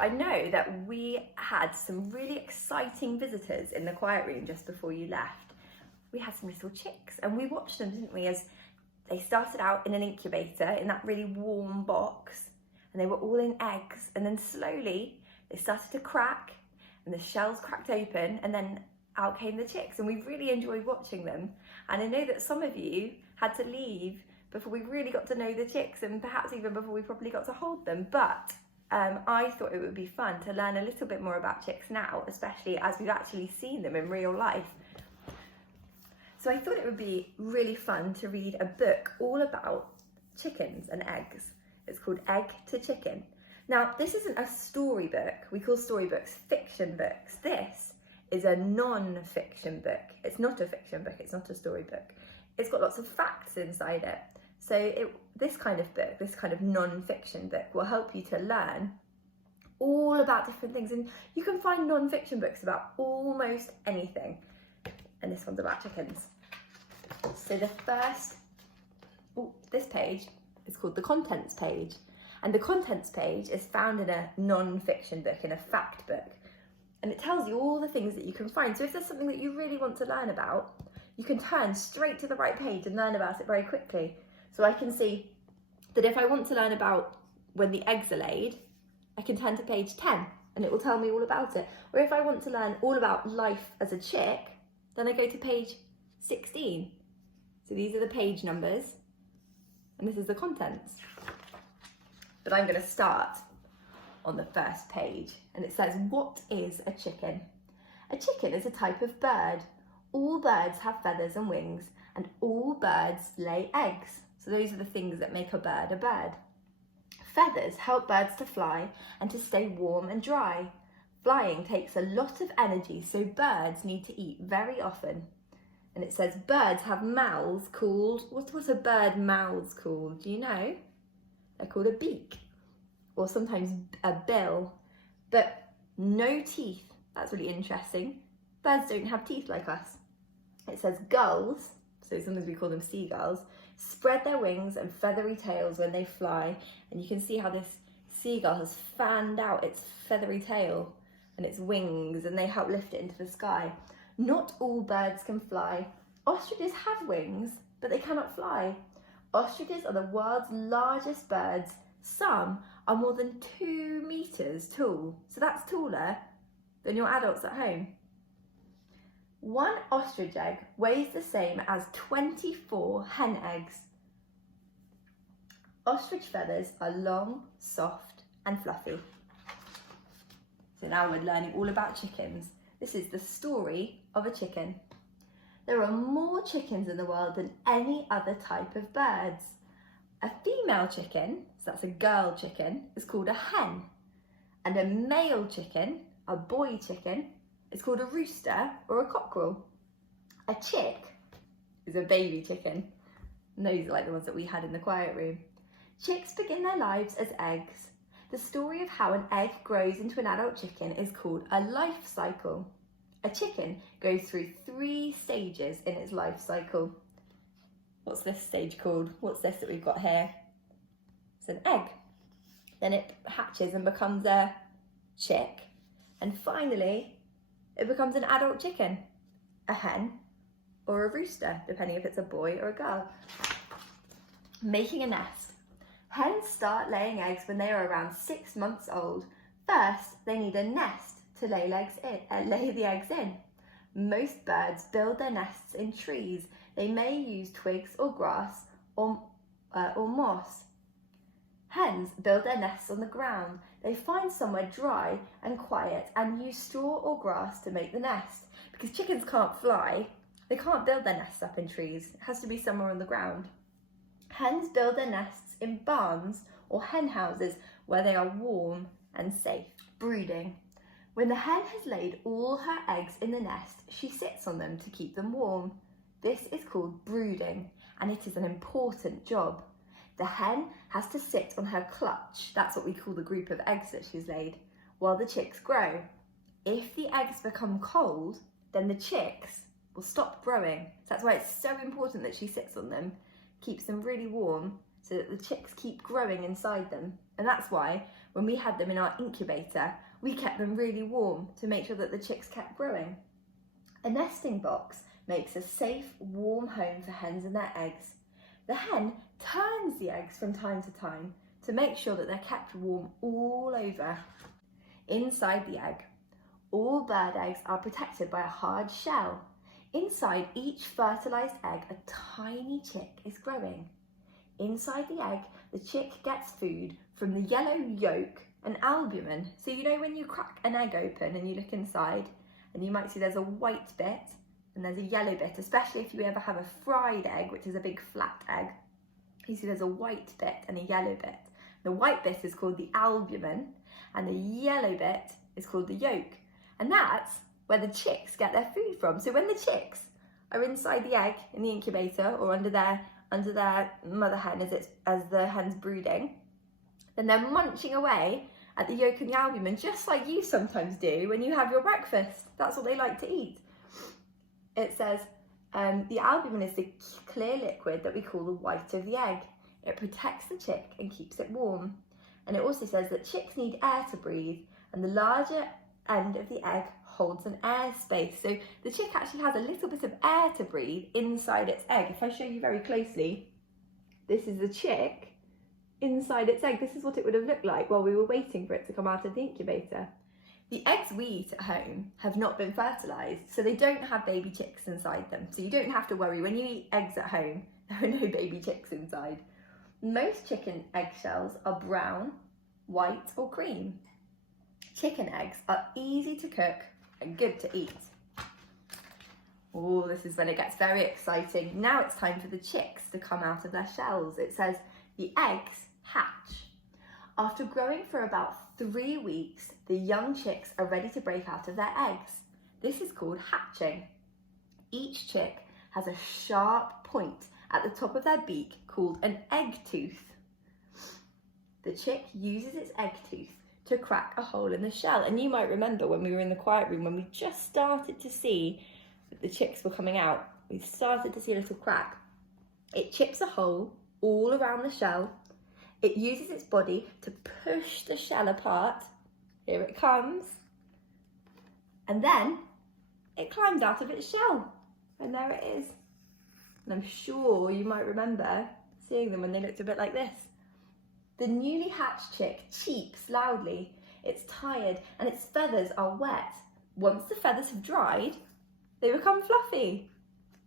I know that we had some really exciting visitors in the quiet room just before you left. We had some little chicks and we watched them, didn't we, as they started out in an incubator in that really warm box, and they were all in eggs, and then slowly they started to crack and the shells cracked open, and then out came the chicks, and we really enjoyed watching them. And I know that some of you had to leave before we really got to know the chicks, and perhaps even before we properly got to hold them, but I thought it would be fun to learn a little bit more about chicks now, especially as we've actually seen them in real life. So I thought it would be really fun to read a book all about chickens and eggs. It's called Egg to Chicken. Now, this isn't a storybook. We call storybooks fiction books. This is a non-fiction book. It's not a fiction book, it's not a storybook. It's got lots of facts inside it. So this kind of book, this kind of non-fiction book, will help you to learn all about different things. And you can find non-fiction books about almost anything. And this one's about chickens. So this page is called the contents page. And the contents page is found in a non-fiction book, in a fact book. And it tells you all the things that you can find. So if there's something that you really want to learn about, you can turn straight to the right page and learn about it very quickly. So I can see that if I want to learn about when the eggs are laid, I can turn to page 10 and it will tell me all about it. Or if I want to learn all about life as a chick, then I go to page 16. So these are the page numbers and this is the contents. But I'm going to start on the first page, and it says, what is a chicken? A chicken is a type of bird. All birds have feathers and wings, and all birds lay eggs. So those are the things that make a bird a bird. Feathers help birds to fly and to stay warm and dry. Flying takes a lot of energy, so birds need to eat very often. And it says birds have mouths called, what's a bird mouths called? Do you know? They're called a beak, or sometimes a bill, but no teeth. That's really interesting. Birds don't have teeth like us. It says gulls, so sometimes we call them seagulls, spread their wings and feathery tails when they fly. And you can see how this seagull has fanned out its feathery tail and its wings, and they help lift it into the sky. Not all birds can fly. Ostriches have wings, but they cannot fly. Ostriches are the world's largest birds. Some are more than 2 meters tall. So that's taller than your adults at home. One ostrich egg weighs the same as 24 hen eggs. Ostrich feathers are long, soft, and fluffy. So now we're learning all about chickens. This is the story of a chicken. There are more chickens in the world than any other type of birds. A female chicken, so that's a girl chicken, is called a hen. And a male chicken, a boy chicken, is called a rooster or a cockerel. A chick is a baby chicken. And those are like the ones that we had in the quiet room. Chicks begin their lives as eggs. The story of how an egg grows into an adult chicken is called a life cycle. A chicken goes through 3 stages in its life cycle. What's this stage called? What's this that we've got here? It's an egg. Then it hatches and becomes a chick. And finally, it becomes an adult chicken, a hen or a rooster, depending if it's a boy or a girl. Making a nest. Hens start laying eggs when they are around 6 months old. First, they need a nest to lay the eggs in. Most birds build their nests in trees. They may use twigs or grass or moss. Hens build their nests on the ground. They find somewhere dry and quiet and use straw or grass to make the nest. Because chickens can't fly, they can't build their nests up in trees. It has to be somewhere on the ground. Hens build their nests in barns or hen houses where they are warm and safe. Brooding. When the hen has laid all her eggs in the nest, she sits on them to keep them warm. This is called brooding, and it is an important job. The hen has to sit on her clutch, that's what we call the group of eggs that she's laid, while the chicks grow. If the eggs become cold, then the chicks will stop growing. So that's why it's so important that she sits on them, keeps them really warm, so that the chicks keep growing inside them. And that's why when we had them in our incubator, we kept them really warm to make sure that the chicks kept growing. A nesting box makes a safe, warm home for hens and their eggs. The hen turns the eggs from time to time to make sure that they're kept warm all over. Inside the egg, all bird eggs are protected by a hard shell. Inside each fertilised egg, a tiny chick is growing. Inside the egg, the chick gets food from the yellow yolk and albumin. So you know when you crack an egg open and you look inside, and you might see there's a white bit and there's a yellow bit, especially if you ever have a fried egg, which is a big flat egg. You see there's a white bit and a yellow bit. The white bit is called the albumin and the yellow bit is called the yolk. And that's where the chicks get their food from. So when the chicks are inside the egg in the incubator or under their mother hen as the hen's brooding, then they're munching away at the yolk and the albumin, just like you sometimes do when you have your breakfast. That's what they like to eat. It says the albumin is the clear liquid that we call the white of the egg. It protects the chick and keeps it warm. And it also says that chicks need air to breathe, and the larger end of the egg holds an air space. So the chick actually has a little bit of air to breathe inside its egg. If I show you very closely, this is the chick inside its egg. This is what it would have looked like while we were waiting for it to come out of the incubator. The eggs we eat at home have not been fertilised, so they don't have baby chicks inside them. So you don't have to worry. When you eat eggs at home, there are no baby chicks inside. Most chicken eggshells are brown, white or cream. Chicken eggs are easy to cook and good to eat. Oh, this is when it gets very exciting. Now it's time for the chicks to come out of their shells. It says the eggs hatch. After growing for about 3 weeks, the young chicks are ready to break out of their eggs. This is called hatching. Each chick has a sharp point at the top of their beak called an egg tooth. The chick uses its egg tooth to crack a hole in the shell. And you might remember when we were in the quiet room, when we just started to see that the chicks were coming out, we started to see a little crack. It chips a hole all around the shell. It uses its body to push the shell apart. Here it comes. And then it climbs out of its shell. And there it is. And I'm sure you might remember seeing them when they looked a bit like this. The newly hatched chick cheeps loudly. It's tired and its feathers are wet. Once the feathers have dried, they become fluffy.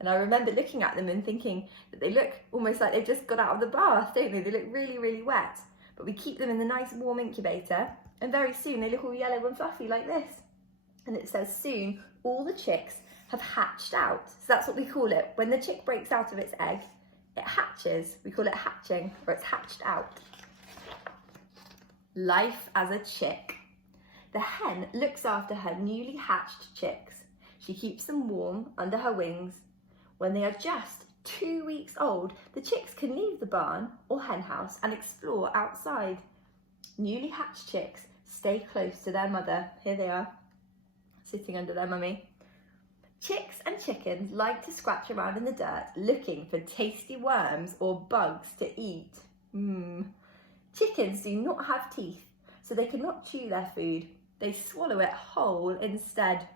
And I remember looking at them and thinking that they look almost like they've just got out of the bath, don't they? They look really, really wet. But we keep them in the nice warm incubator, and very soon they look all yellow and fluffy like this. And it says soon all the chicks have hatched out. So that's what we call it. When the chick breaks out of its egg, it hatches. We call it hatching, or it's hatched out. Life as a chick. The hen looks after her newly hatched chicks. She keeps them warm under her wings. When they are just 2 weeks old, the chicks can leave the barn or hen house and explore outside. Newly hatched chicks stay close to their mother. Here they are, sitting under their mummy. Chicks and chickens like to scratch around in the dirt looking for tasty worms or bugs to eat. Chickens do not have teeth, so they cannot chew their food. They swallow it whole instead.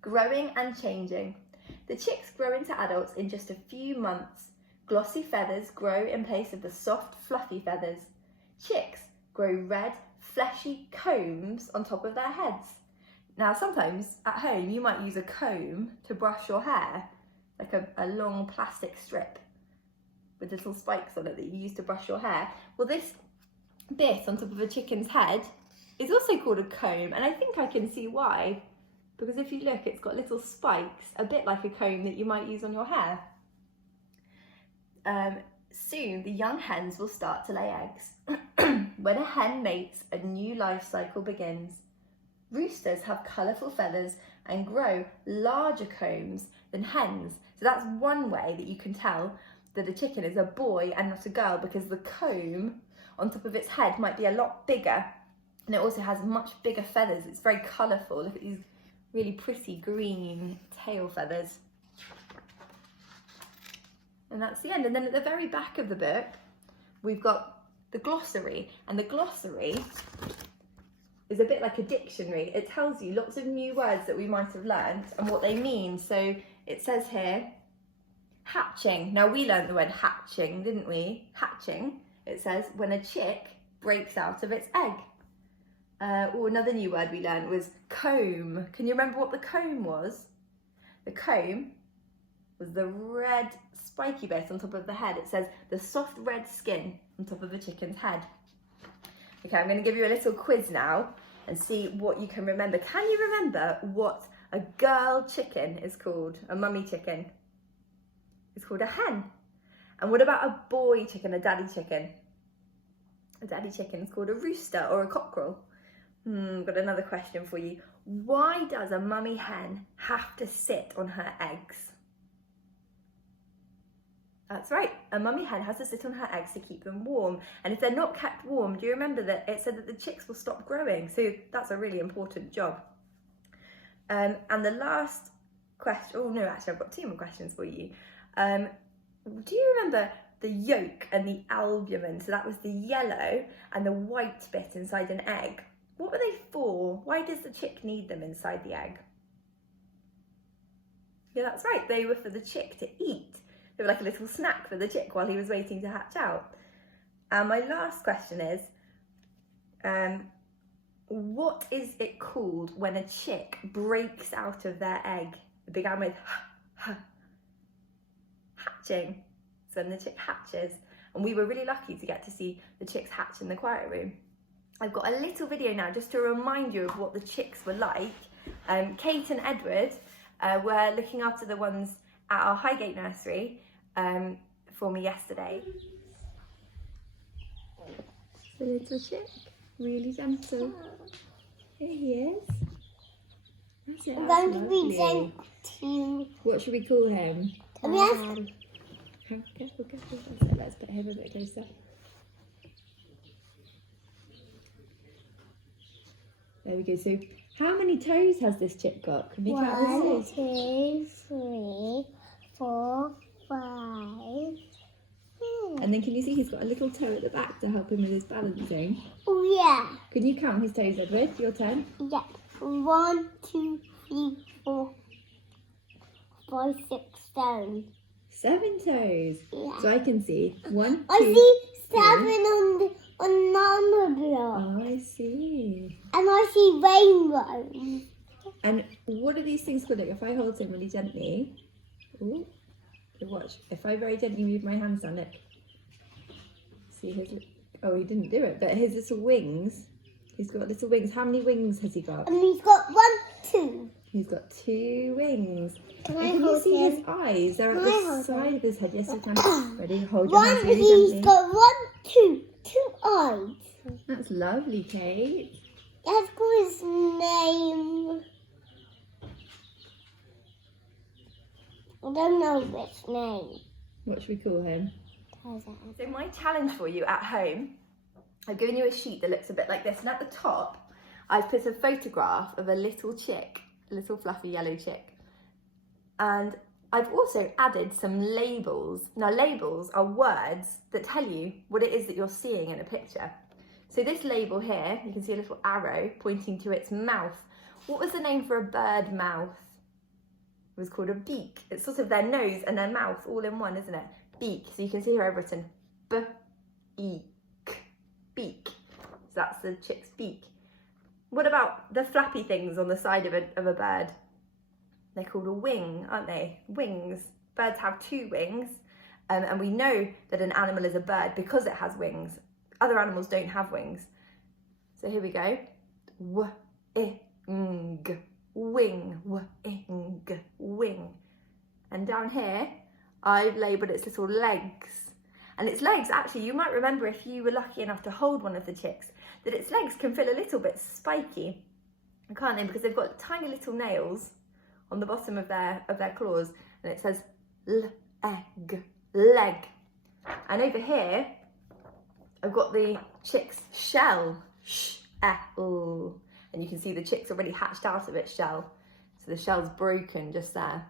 Growing and changing. The chicks grow into adults in just a few months. Glossy feathers grow in place of the soft, fluffy feathers. Chicks grow red, fleshy combs on top of their heads. Now, sometimes at home you might use a comb to brush your hair, like a long plastic strip with little spikes on it that you use to brush your hair. Well, this bit on top of a chicken's head is also called a comb, and I think I can see why. Because if you look, it's got little spikes, a bit like a comb that you might use on your hair. Soon, the young hens will start to lay eggs. When a hen mates, a new life cycle begins. Roosters have colourful feathers and grow larger combs than hens. So that's one way that you can tell that a chicken is a boy and not a girl, because the comb on top of its head might be a lot bigger, and it also has much bigger feathers. It's very colourful. Look at these really pretty green tail feathers. And that's the end. And then at the very back of the book, we've got the glossary. And the glossary is a bit like a dictionary. It tells you lots of new words that we might have learned and what they mean. So it says here, hatching. Now we learned the word hatching, didn't we? Hatching. It says when a chick breaks out of its egg. Or another new word we learned was comb. Can you remember what the comb was? The comb was the red spiky bit on top of the head. It says the soft red skin on top of a chicken's head. Okay, I'm going to give you a little quiz now and see what you can remember. Can you remember what a girl chicken is called? A mummy chicken? It's called a hen. And what about a boy chicken, a daddy chicken? A daddy chicken is called a rooster or a cockerel. Got another question for you. Why does a mummy hen have to sit on her eggs? That's right, a mummy hen has to sit on her eggs to keep them warm. And if they're not kept warm, do you remember that it said that the chicks will stop growing? So that's a really important job. And the last question, oh no, actually I've got 2 more questions for you. Do you remember the yolk and the albumen? So that was the yellow and the white bit inside an egg. What were they for? Why does the chick need them inside the egg? Yeah, that's right, they were for the chick to eat. They were like a little snack for the chick while he was waiting to hatch out. And my last question is, what is it called when a chick breaks out of their egg? It began with hatching. It's when the chick hatches. And we were really lucky to get to see the chicks hatch in the quiet room. I've got a little video now just to remind you of what the chicks were like. Kate and Edward were looking after the ones at our Highgate nursery for me yesterday. The little chick, really gentle. Here he is. That's it, I'm that's going to be lovely. gentle. What should we call him? Yes. Careful, careful. That's it. Let's put him a bit closer. There we go. So, how many toes has this chick got? Can we count his 1, toes? 2, 3, 4, 5. And then can you see he's got a little toe at the back to help him with his balancing? Oh yeah. Can you count his toes, Edward? Your turn. Yeah. 1, 2, 3, 4, 5, 6, 7. 7 toes. Yeah. So I can see 1, 2. I see 7 on number block. Oh, I see. And I see rainbows. And what are these things called? Like if I hold him really gently. Ooh. Watch. If I very gently move my hands down, look. See his. Oh, he didn't do it. But his little wings. He's got little wings. How many wings has he got? And he's got 1, 2. He's got 2 wings. Can And I can you hold see him? his eyes? They're at Can I the hold side him? of his head. Yes, you can. Ready? Hold your hands One, really he's gently. got 1, 2 eyes. That's lovely, Kate. Let's call his name. I don't know which name. What should we call him? Tarzan. So my challenge for you at home, I've given you a sheet that looks a bit like this, and at the top I've put a photograph of a little chick, a little fluffy yellow chick, and I've also added some labels. Now labels are words that tell you what it is that you're seeing in a picture. So this label here, you can see a little arrow pointing to its mouth. What was the name for a bird mouth? It was called a beak. It's sort of their nose and their mouth all in one, isn't it? Beak. So you can see here I've written B-eek, beak. So that's the chick's beak. What about the flappy things on the side of a bird? They're called a wing, aren't they? Wings. Birds have 2 wings, and we know that an animal is a bird because it has wings. Other animals don't have wings. So here we go. W-ing. Wing, wing, wing. And down here, I've labelled its little legs. And its legs, actually, you might remember if you were lucky enough to hold one of the chicks, that its legs can feel a little bit spiky, can't they? Because they've got tiny little nails on the bottom of their claws, and it says leg, leg. And over here, I've got the chick's shell, shell. And you can see the chick's already hatched out of its shell. So the shell's broken just there.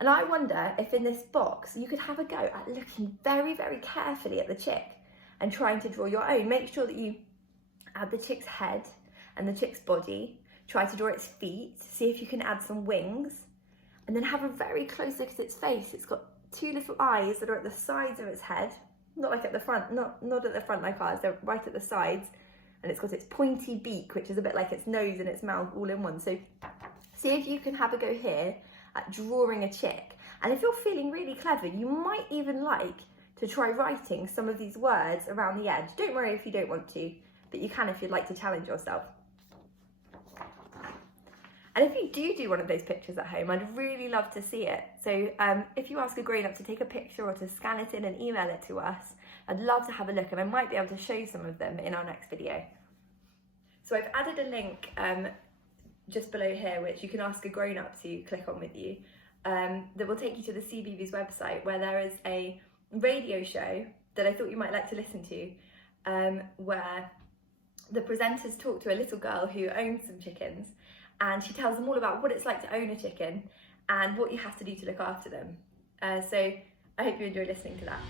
And I wonder if in this box you could have a go at looking very, very carefully at the chick and trying to draw your own. Make sure that you add the chick's head and the chick's body. Try to draw its feet, see if you can add some wings, and then have a very close look at its face. It's got two little eyes that are at the sides of its head, not like at the front, not at the front like ours, they're right at the sides, and it's got its pointy beak, which is a bit like its nose and its mouth all in one. So see if you can have a go here at drawing a chick. And if you're feeling really clever, you might even like to try writing some of these words around the edge. Don't worry if you don't want to, but you can if you'd like to challenge yourself. And if you do one of those pictures at home, I'd really love to see it. So if you ask a grown-up to take a picture or to scan it in and email it to us, I'd love to have a look, and I might be able to show some of them in our next video. So I've added a link just below here, which you can ask a grown-up to click on with you, that will take you to the CBeebies website, where there is a radio show that I thought you might like to listen to, where the presenters talk to a little girl who owns some chickens, and she tells them all about what it's like to own a chicken and what you have to do to look after them. So I hope you enjoy listening to that.